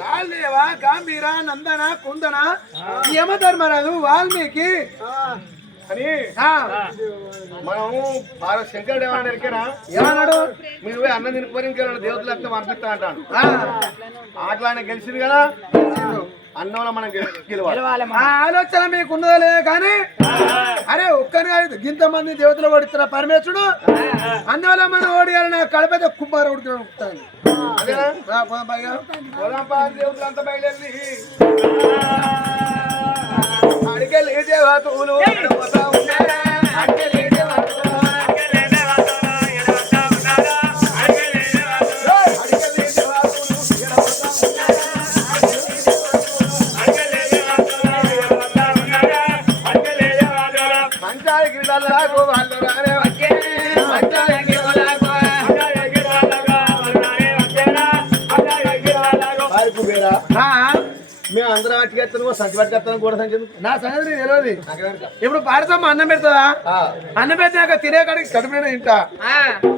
గాలిదేవా గాంభీర నందన కుందన యమధర్మరాజు వాల్మీకి అని మనము శంకరుడు ఏమన్నాడు మీరు అన్నం తినిపోయి ఇంకేమైనా దేవతలు అంతా పంపిస్తా అంటాను అట్లానే గెలిచింది కదా అన్నంలో మనం గెలవాలి ఆలోచన మీకు ఉన్నదలే కానీ అరే ఒక్కరిగా ఇంత మంది దేవతలు ఓడిస్తున్న పరమేశ్వరుడు అన్నంలో మనం ఓడియాలని కడపైతే కుమ్మార ఉడుకుతాను దేవతలు అంతా బయలుదేరి అడిగెళ్ళి దేవతలు మేము అందరం అట్టుకెత్తాను సంచి పట్టుకెత్తాను కూడా సంచి నా సంగతి తెలియదు ఇప్పుడు పాడతాం అన్నం పెడతా అన్నం పెట్టాక తినే కాడికి కడుపు తింటా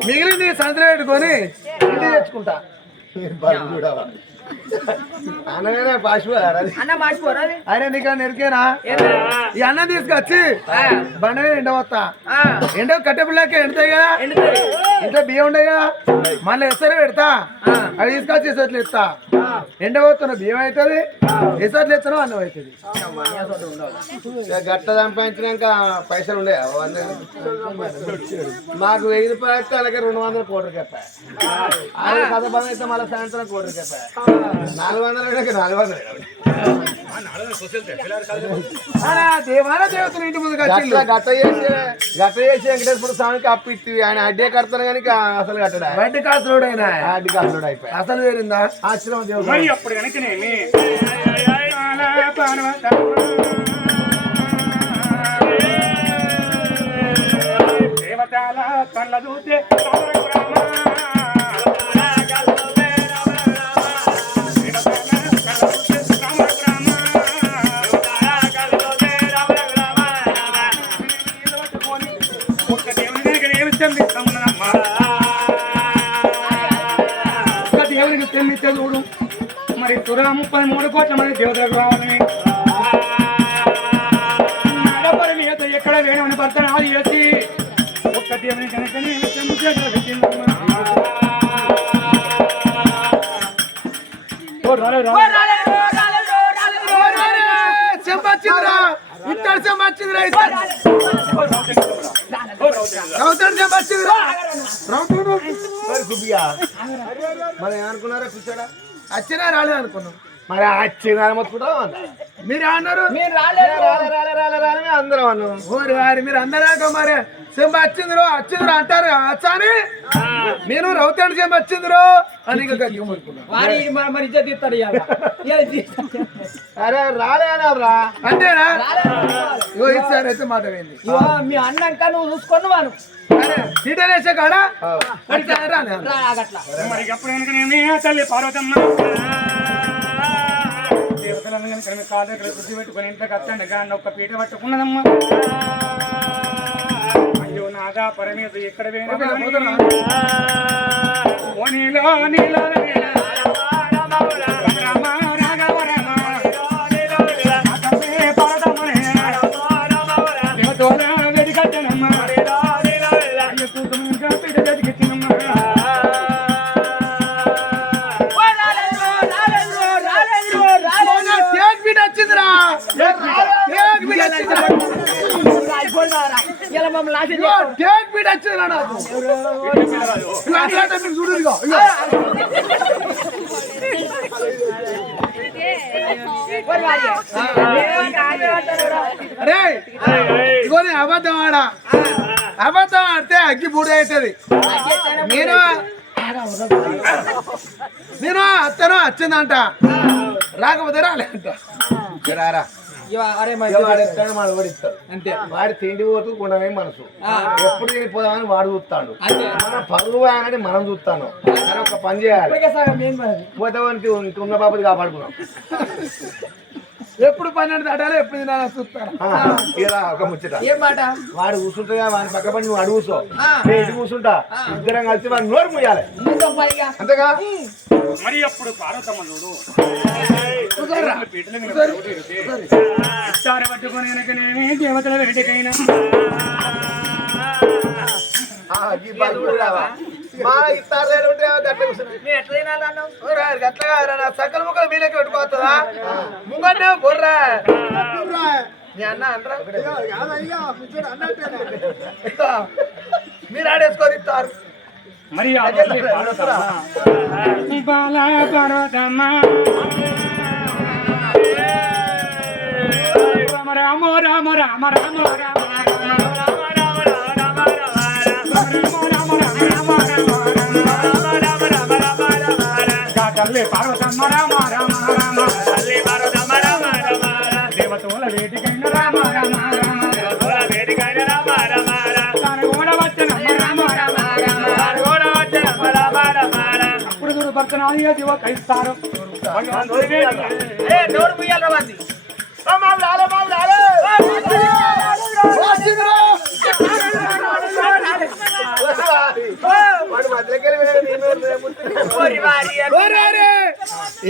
మిగిలింది సంచులు పెట్టుకొని ఇంటికి తెచ్చుకుంటా ఆయన నీకు నెరికేనా ఈ అన్నం తీసుకొచ్చి బండ మీద ఎండవస్తా ఎండ కట్టె పిల్లకి ఎండుతాయి కదా ఇంట్లో బియ్యం ఉంటాయి కదా మళ్ళీ ఎసరు పెడతా అవి తీసుకొచ్చి ఎసట్లు ఎత్తా ఎండవస్తున్న బియ్యం అవుతుంది ఎసట్లు ఎత్తను అన్నం అవుతుంది గట్ట సంపాదించినాక పైసలు ఉండే మాకు 1000 రూపాయలు అలాగే 200 కోట్లకి చెప్పాయి కథ బంద్ అయితే మళ్ళీ సాయంత్రం కోట్లకి చెప్పాయి 400 దేవతలు ఇంటి ముందు గట్ట చేసి వెంకటేశ్వర స్వామికి అప్పు ఇచ్చి ఆయన అడ్డే కడతాను కానీ అసలు కట్టడా వడ్డీ కాసులోడు అయినా అడ్డీ కాసులోడు అయిపోయి అసలు వేరిందా ఆశ్రమం దేవుడు అప్పుడు కనుకనేమి దేవతాల కళ్ళ చూస్తే దేవునికి తెమ్మితే చూడు మరి 33 కోట్ల మంది దేవతలకు రావాలని ఎక్కడ వేణుని భర్తను ఆది చేసి ఒక్క దేవుని కనుక మరి ఏమనుకున్నారా కూర్చోడా వచ్చినా రాలేదు అనుకున్నాం మరి వచ్చిందా మొత్తుకుంటాం మీరు అన్నారు అందరం అన్నాం మీరు అందరాక మరి చెంబ వచ్చిందిరో అంటారు వచ్చాని నేను రౌతాడు చెంబ వచ్చిందిరో అని అరే రాలేనా అంతేనా ఇగో ఇచ్చారు అయితే మాట వేయండి మీ అన్నాక నువ్వు చూసుకున్నాను సీటర్ వేసే కాడా మరి ఎప్పుడు తల్లి పార్వతమ్మ దేవతలను కనుక కాళ్ళ దగ్గర శుద్ధి పెట్టుకుని ఇంట్లోకి వస్తాండి కానీ ఒక్క పీట పట్టుకున్నదమ్మా అయ్యో నాగా పరమేశ ఎక్కడ వెడికట్టనమ్మా పీట జరిగిచ్చినమ్మా వచ్చిందిరా అరే ఇగోని అబద్ధం ఆడితే అగ్గి బూడి అవుతుంది నేను అత్తను వచ్చిందంట రాకపోతే రాలేంట రారా అంతే వాడి తిండి పోతూ గుణమే మనసు ఎప్పుడు తినిపోదామని వాడు చూస్తాడు మన పరువు అని మనం చూస్తాను ఒక పని చేయాలి పోతే ఉన్న బాబుది కాపాడుకున్నాం ఎప్పుడు 12 దాటాలి ఎప్పుడు చూస్తాను ఒక ముచ్చట వాడు కూర్చుంటా వాడి పక్క పని నువ్వు అడుగుసో నేను కూర్చుంటా ఇద్దరం కలిసి వాడు నోరు ముయ్యాలి అంతేగా మరి అప్పుడు పార్వతమ్మ చూడు పీటల మీద ఇస్తారు పట్టుకొని కనుకనేమి దేవతల వేటకైనా మా ఇస్తారు అట్లా సకల ముక్కలు మీదకి పెట్టుకోవస్తుందా ముంగనే బొర్రా మీ అన్న అనరా మీరు ఆడేసుకొని ఇస్తారు మరి ఆ రోజు పార్వతమ్మ బాల పార్వతమ్మ రామ రామ రామ రామ రామ తల్లి పార్వతమ్మ రామ రామ రామ తల్లి పార్వతమ్మ రామ రామ దేవతల వేదికైన రామ రామ రామ దేవతల వేదికైన రామ రామ రామ గోడ వచ్చనమ్మ రామ రామ రామ గోడ వచ్చనమ్మ రామ రామ అప్పుడు చూడు భర్తనాది దివ కైస్తారు నోరు ముయ్యాలి రవ్వండి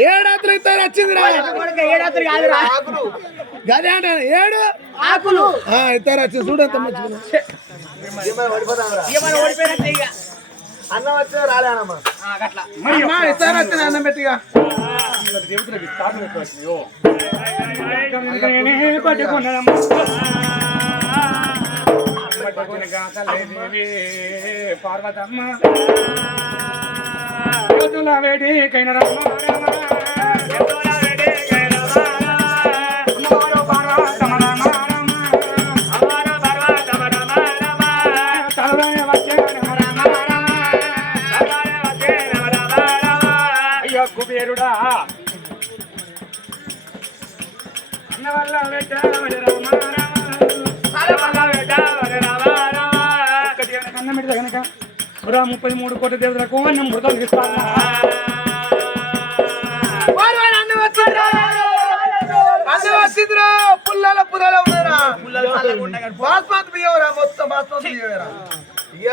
ఏడాత్రి ఇస్తారు వచ్చిందిరా ఏడాత్రి కాదురా గదే అంటే ఏడు ఆకులు ఇస్తారు వచ్చింది చూడంత మంచిగా ఏమైనా ఓడిపోయినట్టే ఇక అన్నం వచ్చినా రాలేనమ్మా అట్లా ఇస్తారు వచ్చింది అన్నం పెట్టిగా దేవతలకు స్థాపన ఎక్కువ వచ్చినాయో పట్టుకున్నాము పట్టుకుని గాతలేదేవి పార్వతమ్మ యోధుల వేడికైన రామ రామ యోధుల వేడికైన రామ అమ్మవారు పార్వతమ్మ రామ రామ అమ్మవారు పార్వతమ్మ రామ రామ తలవే వచ్చే రామ రామ తలవే వచ్చే రామ రామ అయ్యో కుబేరుడా అన్నవల్ల వేటవడ రామ అన్నం పెడితే కనుక 33 కోట్ల దేవతలకు అన్నం మృతం ఇస్తాను అన్నం వచ్చిందిరా పుల్లల పుల్లల ఉన్నారా బాస్మతి బియ్యవరా మొత్తం బాస్మతి బియ్యవరా ఇక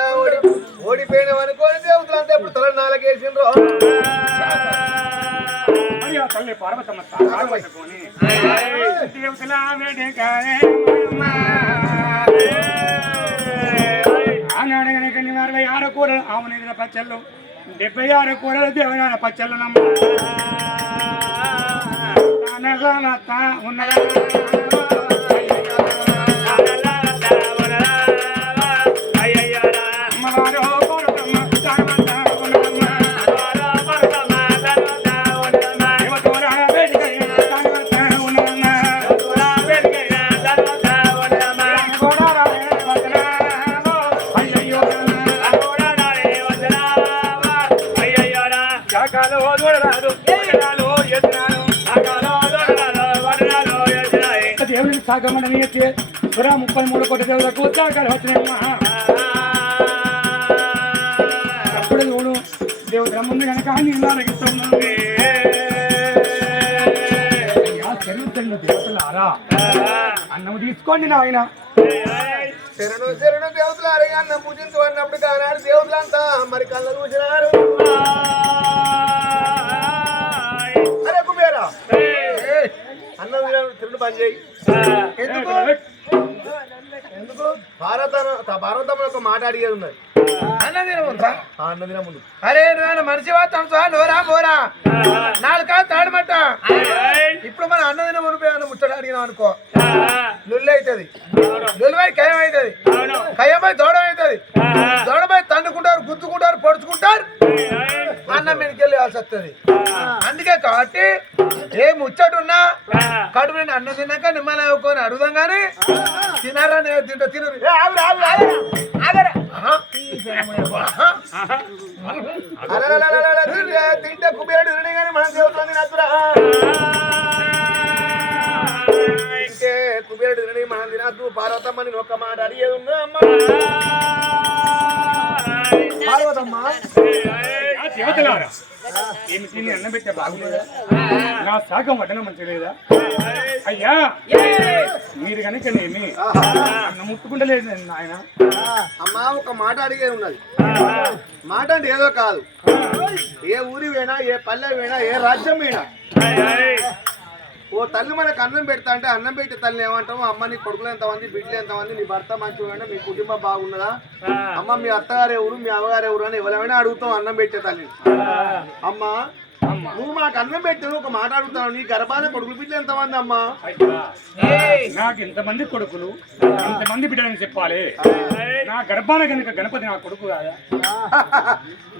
ఓడిపోయినాం అనుకోని దేవతలు అంతా ఇప్పుడు తల నాలుగేసిండ్రు తల్లి పార్వతమ్మ పట్టుకొని దేవతల వేడుకనే ఆనాడు కనుక 46 కూరలు ఆవునేదిన పచ్చళ్ళు 76 కూరలు దేవనాల పచ్చళ్ళు ఉన్నదా అమ్మవారు దేవుడిని సాగమని 33 కోట్ల దేవులకు సాగాలు వచ్చినాయమ్మా అప్పుడు చూడు దేవుడు ముందు కనుక నీళ్ళు అరగిస్తున్నాడు చెల్లు దేవతలారా అన్నం తీసుకోండి నాయన శరణు శరణు దేవతలు అరగా అన్నం పూజించు అన్నప్పుడు కానాడు దేవతలంతా మరి కళ్ళ చూసినారు అరే కుబేరా అన్నం తిరుడు బంద్ చేయి ఎందుకు భారతమ్మ ఒక మాట అడిగేది ఉన్నది అన్నం తినముందా అన్నం తిన ముందు అరే నువ్వు మనిషి వాతాను నోరా మోరా 4 తాడుమట్ట ఇప్పుడు మన అన్నం తిన మునిపోయి ముచ్చట అడిగినాం అనుకో నుల్లు అవుతుంది నుల్లుపై కయం అవుతుంది కయ్యపై దౌడం అవుతుంది దౌడపై తన్నుకుంటారు గుద్దుకుంటారు పొడుచుకుంటారు అన్నం మీదకెళ్ళి వస్తుంది అందుకే కాబట్టి ఏ ముచ్చటున్నా కడుపు నేను అన్నం తిన్నాక నిమ్మలు అవ్వుకొని అడుగుదాం కానీ తినారా తింటా తిను తింటే కుబేరుడు కానీ మనం దేవుతుంది నచ్చురా తింటే కుబేరుడు తినని మనం తినద్దు పార్వతమ్మని ఒక్క మాట అడిగేది ఉందా అమ్మ పార్వతమ్మ ఏమి తిని అన్నం పెట్టే బాగులేదా నా శాఖం వడ్డన మంచి లేదా అయ్యా మీరు కనుక నేమి నన్ను ముట్టుకుంటలేదు నేను ఆయన. అమ్మా ఒక మాట అడిగే ఉన్నది. మాట అంటే ఏదో కాదు. ఏ ఊరి పోయినా, ఏ పల్లె పోయినా, ఏ రాజ్యం పోయినా ఓ తల్లి మనకు అన్నం పెడతా అంటే అన్నం పెట్టే తల్లి ఏమంటాము? అమ్మ నీ కొడుకులు ఎంతమంది, బిడ్డలు ఎంతమంది, నీ భర్త మంచిగా, మీ కుటుంబం బాగున్నదా, అమ్మ మీ అత్తగారు ఎవరు, మీ అమ్మగారు ఎవరు అని ఎవరైనా అడుగుతాం అన్నం పెట్టే తల్లి. అమ్మ నువ్వు మాకు అన్నం పెట్టావు, ఒక మాట అడుగుతావు, నీ గర్భాన కొడుకులు బిడ్డలు ఎంతమంది అమ్మా? నాకు ఇంతమంది కొడుకులు ఇంతమంది బిడ్డలని చెప్పాలి. నా గర్భాన కనుక గణపతి నా కొడుకు కాదా?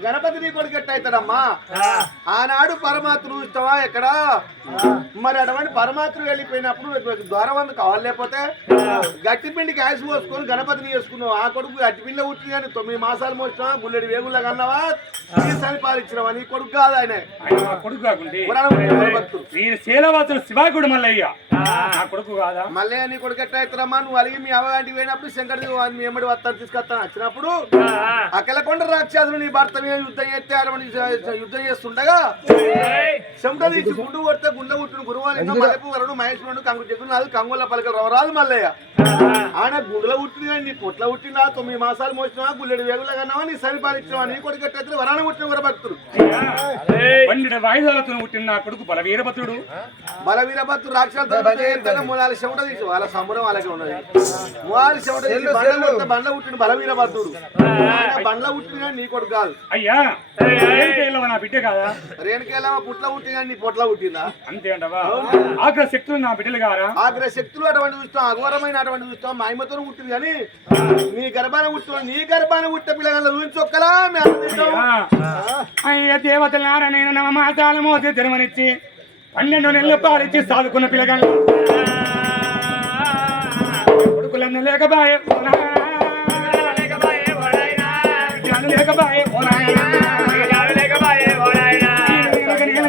గణపతి నీ కొడుకు ఎట్ట అవుతాడమ్మా? ఆనాడు పరమాత్ముడు ఇష్టమా ఎక్కడ? మరి అటువంటి పరమాత్ముడు వెళ్ళిపోయినప్పుడు ద్వారవంత కావాలి, లేకపోతే గట్టి పిండికి ఆయుష్ పోసుకొని గణపతిని చేసుకున్నావు. ఆ కొడుకు గట్టి పిండి పుట్టింది కానీ 9 మాసాలు మోసినావా, గుల్లెడి వేగుల్లా కన్నావా, పాలిచ్చినావా? నీ కొడుకు కాదు ఆయన. నా కొడుకు కాకుంటే నేను శీలవాసులు శివాకుడు మల్లయ్య నా కొడుకు కాదా? మల్లయ్య నీ కొడుకు ఎట్లా అవుతారమ్మా? నువ్వు అలిగి మీ అవగాంటికి పోయినప్పుడు శంకర్ మీ ఎమ్మడి వస్తాను తీసుకొస్తాను వచ్చినప్పుడు అక్కలకొండ రాక్షసులు నీ భర్త మీద యుద్ధం చేస్తే యుద్ధం చేస్తుండగా చెమట తీసి గుండు కొడితే గుండె కుట్టిన గురువాలింగం మల్లెపు వరుడు మహేశ్వరుడు కంగు చెక్కున్నాడు కంగుల పలక రవరాదు మల్లయ్య. ఆయన గుండెలో పుట్టింది కానీ నీ పొట్ల పుట్టినా 9 మాసాలు మోసినా, గుల్లెడి వేగులా కన్నావా, నీ సరిపాలిచ్చినావా? నీ కొడుకు ఎట్లయితే వరాన పుట్టిన గుర భక్తుడు 12 వాయిదాలతో పుట్టిన నా కొడుకు బలవీరభద్రుడు. బలవీరభద్రుడు రాక్షసులు మూలాల చెమట తీసి వాళ్ళ సంబరం వాళ్ళకి ఉన్నది. మూలాల చెమట తీసి బండ్ల పుట్టిన బలవీరభద్రుడు. ఆయన బండ్ల పుట్టిన నీ కొడుకు కాదు. అయ్యా నా బిడ్డ కాదా? రేణుకేళ్ళ పుట్ల పుట్టిన నీ పొట్ల పుట్టిందా? అంతే అంటవా? ఆగ్ర శక్తులు నా బిడ్డలు కారా? ఆగ్ర శక్తులు అటువంటి చూస్తాం, అఘోరమైన అటువంటి చూస్తాం, మహిమతో పుట్టింది కానీ నీ గర్భాన పుట్టిన నీ గర్భాన పుట్టిన పిల్లగాళ్ళ గురించి ఒక్కలా అయ్య దేవతలారా, నేను నవ మాసాల మోసి జన్మనిచ్చి 12 నెలలు పాలిచ్చి సాదుకున్న పిల్లగాళ్ళు కొడుకులన్న లేకబాయే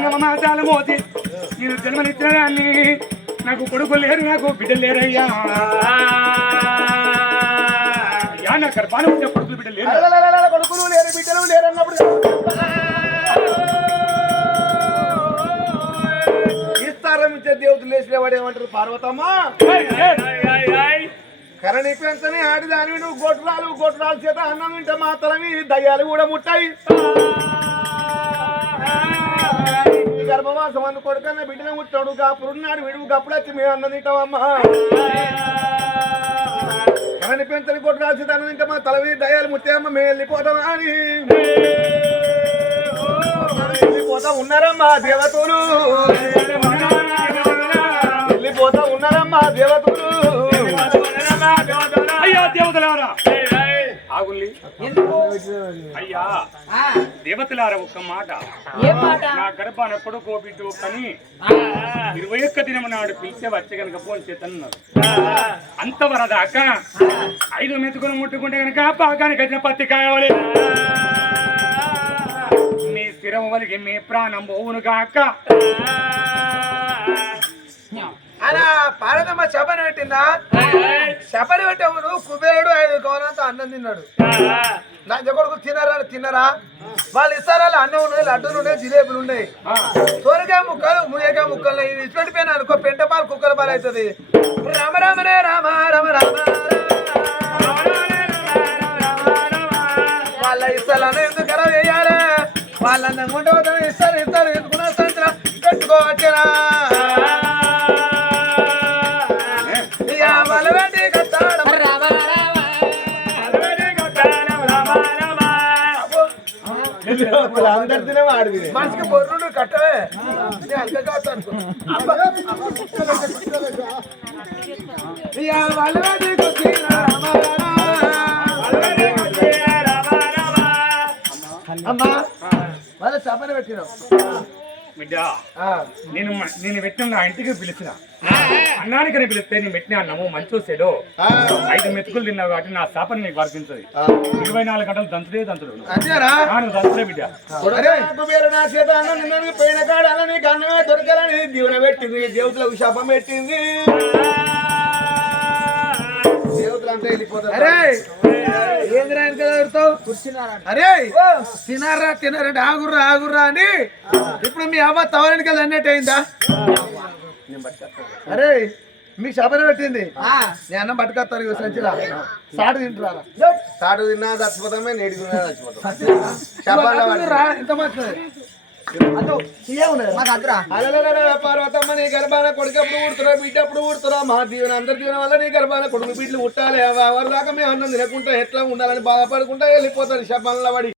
నవ మాసాల మోసి నేను జన్మనిచ్చిన దాన్ని నాకు కొడుకు లేరు, నాకు బిడ్డలు లేరయ్యా. నా గర్భాన ఉండే కొడుకులు బిడ్డలు లేరు, కొడుకులు లేరు, బిడ్డలు లేరు అన్నప్పుడు ఇస్తారం ఇచ్చే దేవతలు లేచినవాడు ఏమంటారు? పార్వతమ్మ కరణికు ఎంతనే ఆడిదాని నువ్వు గొడ్రాలు చేత అన్నం వింటే మాత్రమే దయ్యాలు కూడా ముట్టాయి. గర్భవాసం అందు కొడుకన్నా బిడ్డలు ముట్టాడు, గాపుడున్నాడు విడువు గప్పుడు వచ్చి మేము అన్నం తింటామమ్మా. కరణి పెంచని గొడ్రాలు చేత అన్నం వింటే మా తల మీద దయ్యాలు ముట్టాయమ్మ, మేము వెళ్ళిపోతామా అని వెళ్ళిపోతా ఉన్నారమ్మా దేవతలు, వెళ్ళిపోతా ఉన్నారమ్మా దేవతలు. అయ్యా దేవతలారా ఆగుల్లి, అయ్యా దేవతలారా ఒక్క మాట, నా గర్భాన కొడుకో బిడ్డు కానీ 21 దినము నాడు పిలిచే వచ్చి కనుక ఫోన్ చేతన్నారు. అంతవరదాకా 5 మెతుకులు ముట్టుకుంటే కనుక పాకానికి వచ్చిన పత్తి కాయవాలి, మీ స్థిరం వలిగి మీ ప్రాణం పోవును గాక. అలా పార్వతమ్మ శపని పెట్టిందా? శపని పెట్టాము కుబేరుడు 5 గౌనంత అన్నం తిన్నాడు. నా కొడుకు తినరా? వాళ్ళు ఇస్తారా? అన్నం ఉన్నాయి, లడ్డూలు ఉన్నాయి, జిలేబులు ఉన్నాయి, సోరకాయ ముక్కలు, ముయ్యకాయ ముక్కలు. ఇది ఇచ్చిపెట్టిపోయినా అనుకో పెంట పాలు కుక్కల పాలు అవుతుంది. రామ రామనే రామ రామ రామ వాళ్ళ ఇస్తాను ఎందుకు ఖరాబ్ చేయాలి? వాళ్ళన్న గుండె ఇస్తారు ఎందుకున్నా సంవత్సరం పెట్టుకోవచ్చునా? అందరి దినం ఆడి మనిషికి బొర్రుడు కట్టవే అమ్మా వాళ్ళ చపన పెట్టినావు బిడ్డ. నేను పెట్టిన నా ఇంటికి పిలిచిన అన్నానికి పిలిస్తే నేను పెట్టిన అన్నము మంచి చెడు 5 మెతుకులు తిన్నావు కాబట్టి నా శాపని నీకు వర్తించదు. 24 గంటలు దంచుడే దంచుడు దంచుడే బిడ్డ. పోయిన కాడాలని గన్నమే దొరకాలని దీవెన పెట్టింది, దేవతలకు శాపం పెట్టింది. దేవతలు అంతా వెళ్ళిపోతారు. అరే తినారంటే ఆగుర్రా అని ఇప్పుడు మీ అవ్వ తవరానికి అన్నట్టు అయిందా? అరే మీకు శబరి పెట్టింది నీ అన్నం పట్టుకొస్తారు ఇవి సంచిలా సాటు తింటున్నారా తాడు తిన్నా చచ్చిపోతామే నేటి తిన్నా చచ్చిపోతాం చెప్పాలా వాడు? ఇంత మంచిది మాకు అద్దురా పార్వతమ్మ నీ గర్భాన కొడుకప్పుడు ఊడుతురా బిడ్డప్పుడు ఊడుతురా మా దీవెన అందరి దీవెన వల్ల నీ గర్భాన కొడుకు బిడ్డలు ఉట్టాలి ఎవరి దాకా మేము అన్నం తినకుండా ఎట్లా ఉండాలని బాధపడుకుంటా వెళ్ళిపోతారు శబ్బంలో పడి